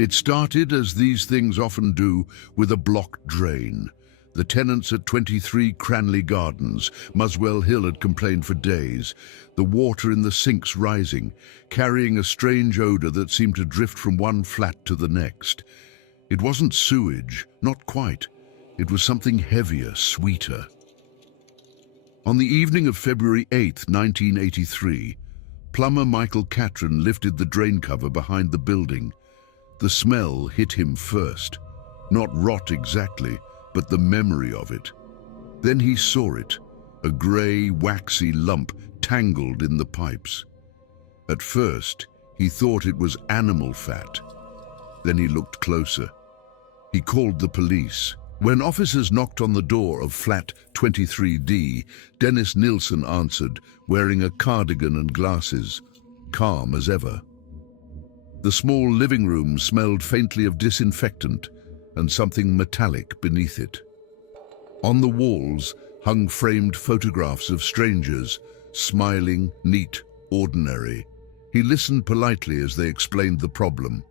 It started, as these things often do, with a blocked drain. The tenants at 23 Cranley Gardens, Muswell Hill, had complained for days. The water in the sinks rising, carrying a strange odour that seemed to drift from one flat to the next. It wasn't sewage, not quite. It was something heavier, sweeter. On the evening of February 8, 1983, plumber Michael Catron lifted the drain cover behind the building. The smell hit him first. Not rot exactly, but the memory of it. Then he saw it, a grey, waxy lump tangled in the pipes. At first, he thought it was animal fat. Then he looked closer. He called the police. When officers knocked on the door of flat 23D, Dennis Nilsen answered, wearing a cardigan and glasses, calm as ever. The small living room smelled faintly of disinfectant and something metallic beneath it. On the walls hung framed photographs of strangers, smiling, neat, ordinary. He listened politely as they explained the problem.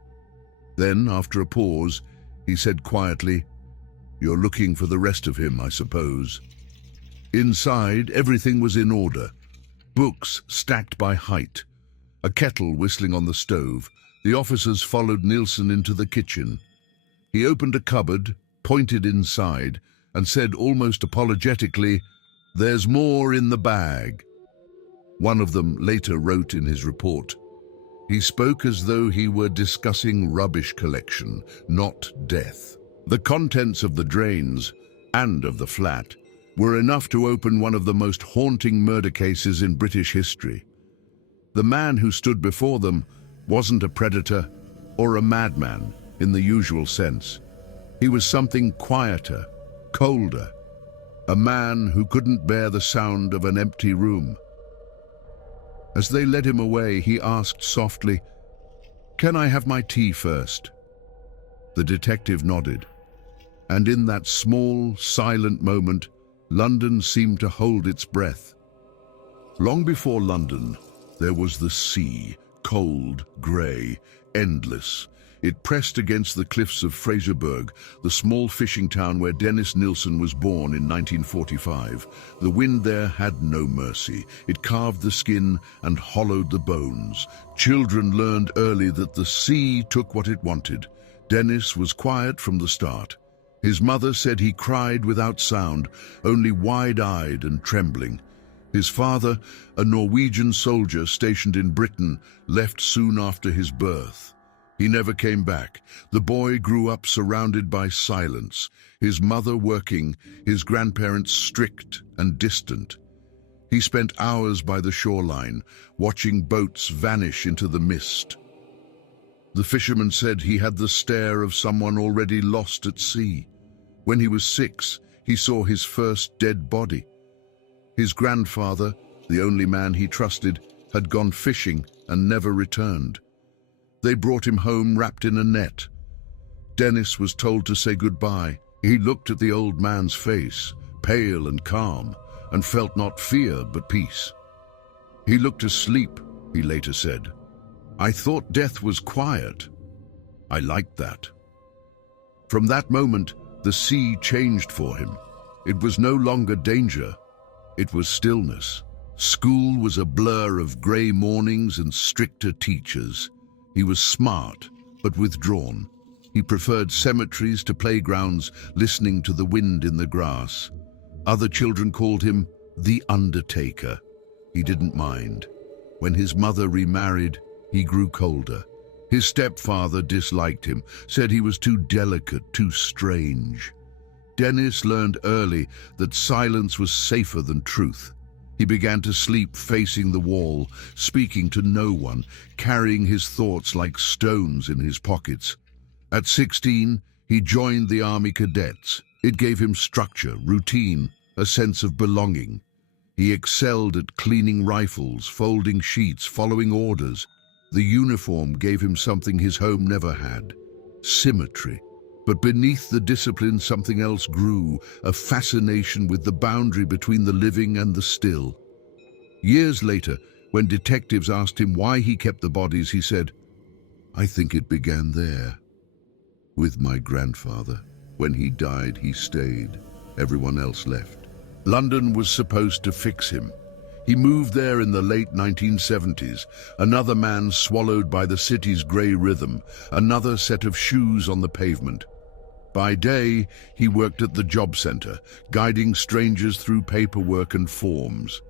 Then, after a pause, he said quietly, "You're looking for the rest of him, I suppose." Inside, everything was in order. Books stacked by height, a kettle whistling on the stove. The officers followed Nilsen into the kitchen. He opened a cupboard, pointed inside, and said almost apologetically, "There's more in the bag." One of them later wrote in his report, "He spoke as though he were discussing rubbish collection, not death." The contents of the drains, and of the flat, were enough to open one of the most haunting murder cases in British history. The man who stood before them wasn't a predator or a madman in the usual sense. He was something quieter, colder, a man who couldn't bear the sound of an empty room. As they led him away, he asked softly, "Can I have my tea first?" The detective nodded, and in that small, silent moment, London seemed to hold its breath. Long before London, there was the sea, cold, grey, endless. It pressed against the cliffs of Fraserburgh, the small fishing town where Dennis Nilsen was born in 1945. The wind there had no mercy. It carved the skin and hollowed the bones. Children learned early that the sea took what it wanted. Dennis was quiet from the start. His mother said he cried without sound, only wide-eyed and trembling. His father, a Norwegian soldier stationed in Britain, left soon after his birth. He never came back. The boy grew up surrounded by silence, his mother working, his grandparents strict and distant. He spent hours by the shoreline, watching boats vanish into the mist. The fisherman said he had the stare of someone already lost at sea. When he was 6, he saw his first dead body. His grandfather, the only man he trusted, had gone fishing and never returned. They brought him home wrapped in a net. Dennis was told to say goodbye. He looked at the old man's face, pale and calm, and felt not fear but peace. "He looked asleep," he later said. "I thought death was quiet. I liked that." From that moment, the sea changed for him. It was no longer danger. It was stillness. School was a blur of grey mornings and stricter teachers. He was smart, but withdrawn. He preferred cemeteries to playgrounds, listening to the wind in the grass. Other children called him the Undertaker. He didn't mind. When his mother remarried, he grew colder. His stepfather disliked him, said he was too delicate, too strange. Dennis learned early that silence was safer than truth. He began to sleep facing the wall, speaking to no one, carrying his thoughts like stones in his pockets. At 16, he joined the Army Cadets. It gave him structure, routine, a sense of belonging. He excelled at cleaning rifles, folding sheets, following orders. The uniform gave him something his home never had: symmetry. But beneath the discipline, something else grew, a fascination with the boundary between the living and the still. Years later, when detectives asked him why he kept the bodies, he said, "I think it began there." With my grandfather. When he died, he stayed. Everyone else left. London was supposed to fix him. He moved there in the late 1970s, another man swallowed by the city's grey rhythm, another set of shoes on the pavement. By day, he worked at the job centre, guiding strangers through paperwork and forms.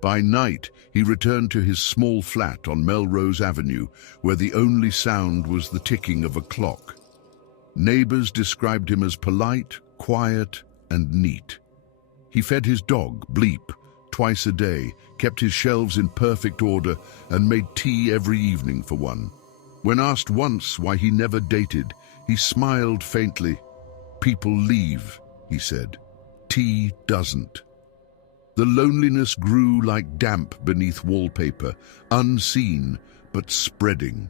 By night, he returned to his small flat on Melrose Avenue, where the only sound was the ticking of a clock. Neighbours described him as polite, quiet, and neat. He fed his dog, Bleep, twice a day, kept his shelves in perfect order, and made tea every evening for one. When asked once why he never dated, he smiled faintly. "People leave," he said. "Tea doesn't." The loneliness grew like damp beneath wallpaper, unseen but spreading.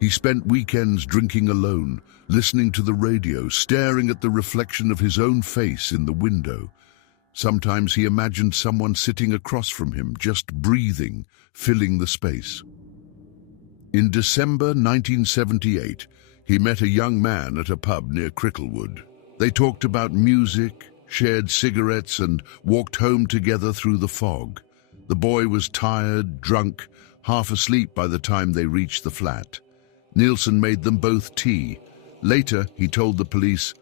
He spent weekends drinking alone, listening to the radio, staring at the reflection of his own face in the window. Sometimes he imagined someone sitting across from him, just breathing, filling the space. In December 1978, he met a young man at a pub near Cricklewood. They talked about music, shared cigarettes, and walked home together through the fog. The boy was tired, drunk, half asleep by the time they reached the flat. Nilsen made them both tea. Later, he told the police,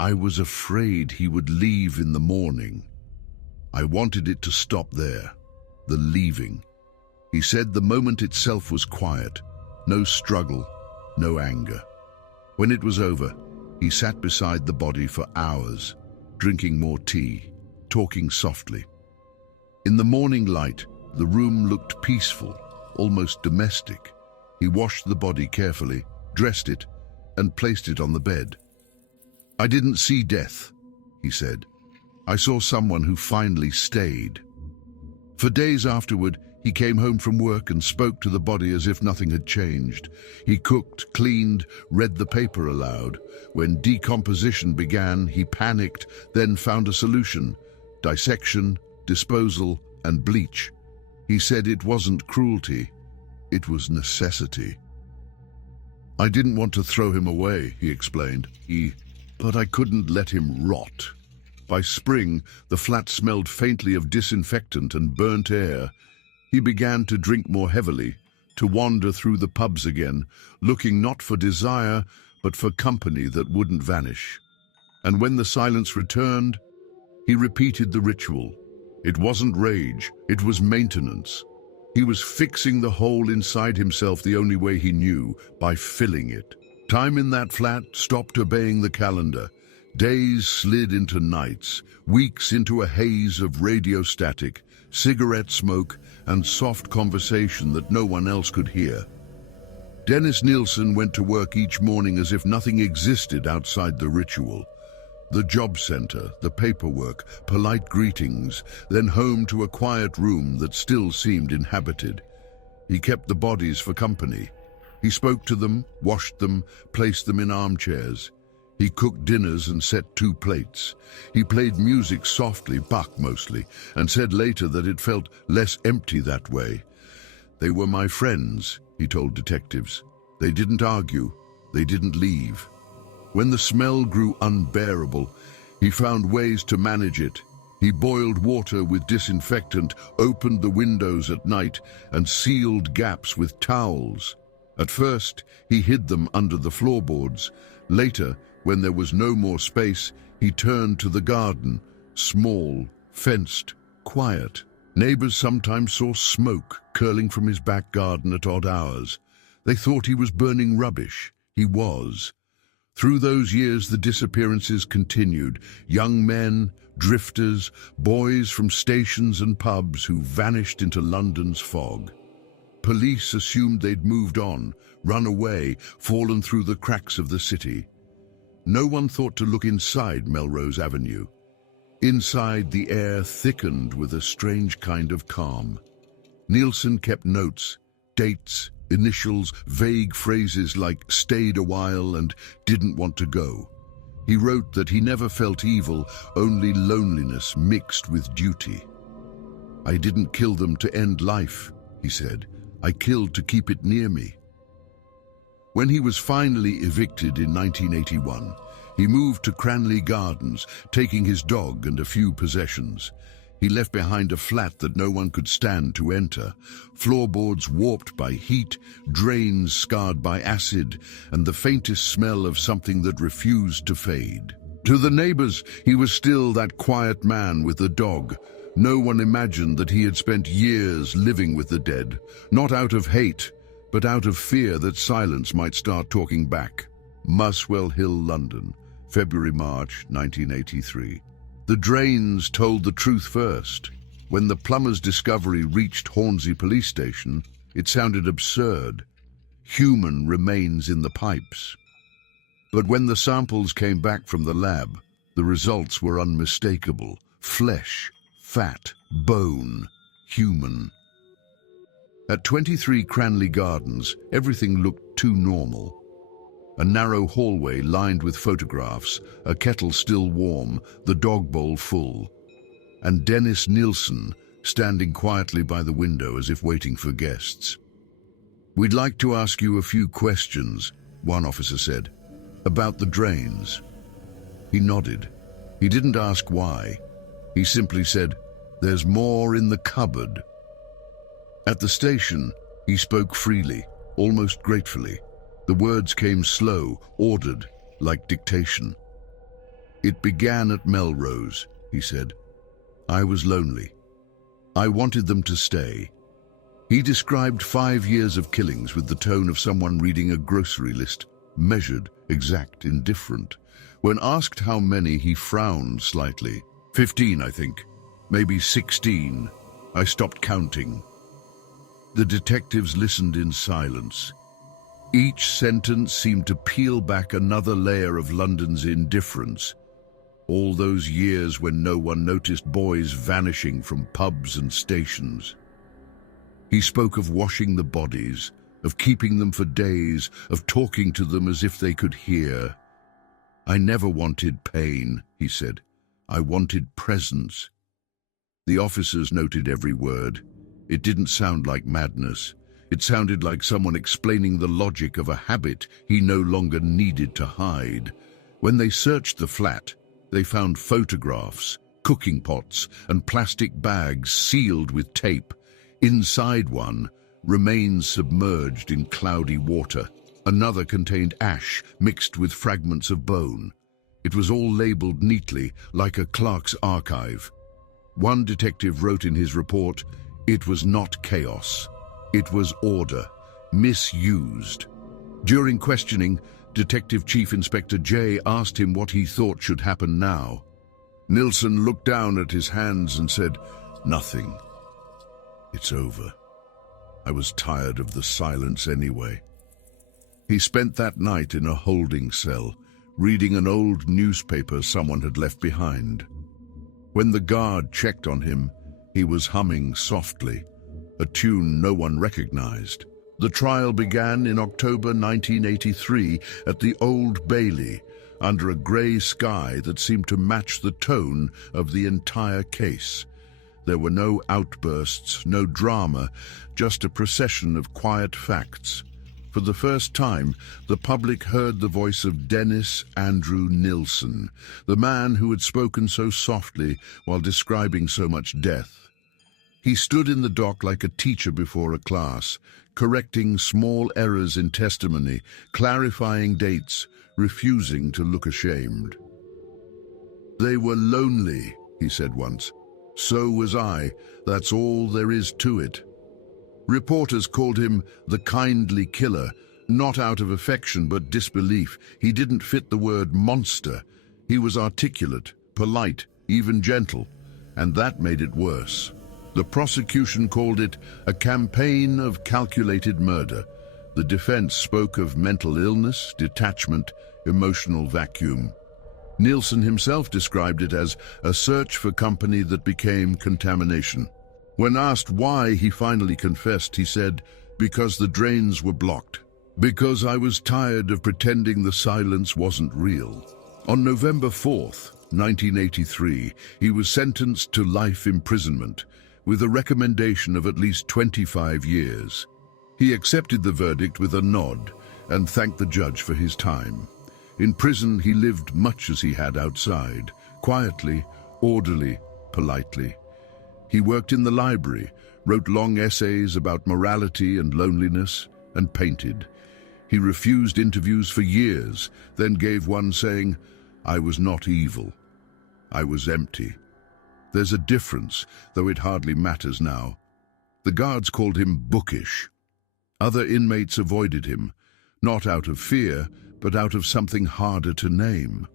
"I was afraid he would leave in the morning. I wanted it to stop there, the leaving." He said the moment itself was quiet, no struggle, no anger. When it was over, he sat beside the body for hours, drinking more tea, talking softly. In the morning light, the room looked peaceful, almost domestic. He washed the body carefully, dressed it, and placed it on the bed. "I didn't see death," he said. "I saw someone who finally stayed." For days afterward, he came home from work and spoke to the body as if nothing had changed. He cooked, cleaned, read the paper aloud. When decomposition began, he panicked, then found a solution: dissection, disposal, and bleach. He said it wasn't cruelty, it was necessity. "I didn't want to throw him away," he explained. But I couldn't let him rot." By spring, the flat smelled faintly of disinfectant and burnt air. He began to drink more heavily, to wander through the pubs again, looking not for desire, but for company that wouldn't vanish. And when the silence returned, he repeated the ritual. It wasn't rage, it was maintenance. He was fixing the hole inside himself the only way he knew, by filling it. Time in that flat stopped obeying the calendar. Days slid into nights, weeks into a haze of radio static, cigarette smoke, and soft conversation that no one else could hear. Dennis Nilsen went to work each morning as if nothing existed outside the ritual. The job center, the paperwork, polite greetings, then home to a quiet room that still seemed inhabited. He kept the bodies for company. He spoke to them, washed them, placed them in armchairs. He cooked dinners and set 2 plates. He played music softly, Bach mostly, and said later that it felt less empty that way. "They were my friends," he told detectives. "They didn't argue. They didn't leave." When the smell grew unbearable, he found ways to manage it. He boiled water with disinfectant, opened the windows at night, and sealed gaps with towels. At first, he hid them under the floorboards. Later, when there was no more space, he turned to the garden, small, fenced, quiet. Neighbors sometimes saw smoke curling from his back garden at odd hours. They thought he was burning rubbish. He was. Through those years, the disappearances continued. Young men, drifters, boys from stations and pubs who vanished into London's fog. Police assumed they'd moved on, run away, fallen through the cracks of the city. No one thought to look inside Melrose Avenue. Inside, the air thickened with a strange kind of calm. Nilsen kept notes, dates, initials, vague phrases like "stayed a while" and "didn't want to go." He wrote that he never felt evil, only loneliness mixed with duty. "I didn't kill them to end life," he said. "I killed to keep it near me." When he was finally evicted in 1981, he moved to Cranley Gardens, taking his dog and a few possessions. He left behind a flat that no one could stand to enter, floorboards warped by heat, drains scarred by acid, and the faintest smell of something that refused to fade. To the neighbors, he was still that quiet man with the dog. No one imagined that he had spent years living with the dead, not out of hate, but out of fear that silence might start talking back. Muswell Hill, London, February-March 1983. The drains told the truth first. When the plumber's discovery reached Hornsey police station, it sounded absurd. Human remains in the pipes. But when the samples came back from the lab, the results were unmistakable. Flesh, fat, bone, human. At 23 Cranley Gardens, everything looked too normal. A narrow hallway lined with photographs, a kettle still warm, the dog bowl full, and Dennis Nilsen standing quietly by the window as if waiting for guests. "We'd like to ask you a few questions," one officer said, "about the drains." He nodded. He didn't ask why. He simply said, "There's more in the cupboard." At the station, he spoke freely, almost gratefully. The words came slow, ordered, like dictation. "It began at Melrose," he said. "I was lonely. I wanted them to stay." He described 5 years of killings with the tone of someone reading a grocery list, measured, exact, indifferent. When asked how many, he frowned slightly. 15, I think. Maybe 16. I stopped counting." The detectives listened in silence. Each sentence seemed to peel back another layer of London's indifference. All those years when no one noticed boys vanishing from pubs and stations. He spoke of washing the bodies, of keeping them for days, of talking to them as if they could hear. "I never wanted pain," he said. "I wanted presence." The officers noted every word. It didn't sound like madness. It sounded like someone explaining the logic of a habit he no longer needed to hide. When they searched the flat, they found photographs, cooking pots, and plastic bags sealed with tape. Inside one, remains submerged in cloudy water. Another contained ash mixed with fragments of bone. It was all labeled neatly, like a clerk's archive. One detective wrote in his report, "It was not chaos. It was order, misused." During questioning, Detective Chief Inspector J asked him what he thought should happen now. Nilsen looked down at his hands and said, "Nothing. It's over. I was tired of the silence anyway." He spent that night in a holding cell, reading an old newspaper someone had left behind. When the guard checked on him, he was humming softly, a tune no one recognized. The trial began in October 1983 at the Old Bailey, under a grey sky that seemed to match the tone of the entire case. There were no outbursts, no drama, just a procession of quiet facts. For the first time, the public heard the voice of Dennis Andrew Nilsen, the man who had spoken so softly while describing so much death. He stood in the dock like a teacher before a class, correcting small errors in testimony, clarifying dates, refusing to look ashamed. "They were lonely," he said once. "So was I. That's all there is to it." Reporters called him the kindly killer, not out of affection but disbelief. He didn't fit the word monster. He was articulate, polite, even gentle, and that made it worse. The prosecution called it a campaign of calculated murder. The defense spoke of mental illness, detachment, emotional vacuum. Nilsen himself described it as a search for company that became contamination. When asked why he finally confessed, he said, "Because the drains were blocked. Because I was tired of pretending the silence wasn't real." On November 4th, 1983, he was sentenced to life imprisonment, with a recommendation of at least 25 years. He accepted the verdict with a nod, and thanked the judge for his time. In prison, he lived much as he had outside, quietly, orderly, politely. He worked in the library, wrote long essays about morality and loneliness, and painted. He refused interviews for years, then gave one saying, "I was not evil. I was empty." There's a difference, though it hardly matters now. The guards called him bookish. Other inmates avoided him, not out of fear, but out of something harder to name.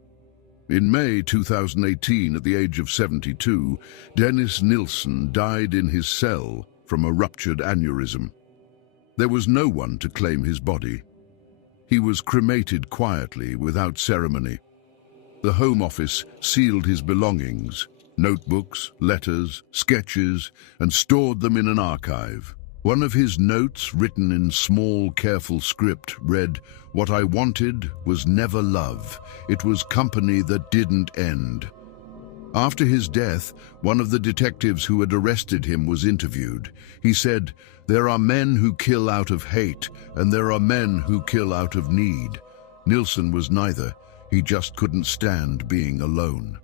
In May 2018, at the age of 72, Dennis Nilsen died in his cell from a ruptured aneurysm. There was no one to claim his body. He was cremated quietly, without ceremony. The Home Office sealed his belongings, notebooks, letters, sketches, and stored them in an archive. One of his notes, written in small, careful script, read, "What I wanted was never love. It was company that didn't end." After his death, one of the detectives who had arrested him was interviewed. He said, "There are men who kill out of hate, and there are men who kill out of need." Nilsen was neither. He just couldn't stand being alone.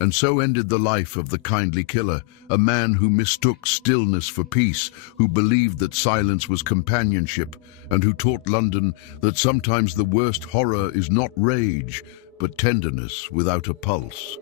And so ended the life of the kindly killer, a man who mistook stillness for peace, who believed that silence was companionship, and who taught London that sometimes the worst horror is not rage, but tenderness without a pulse.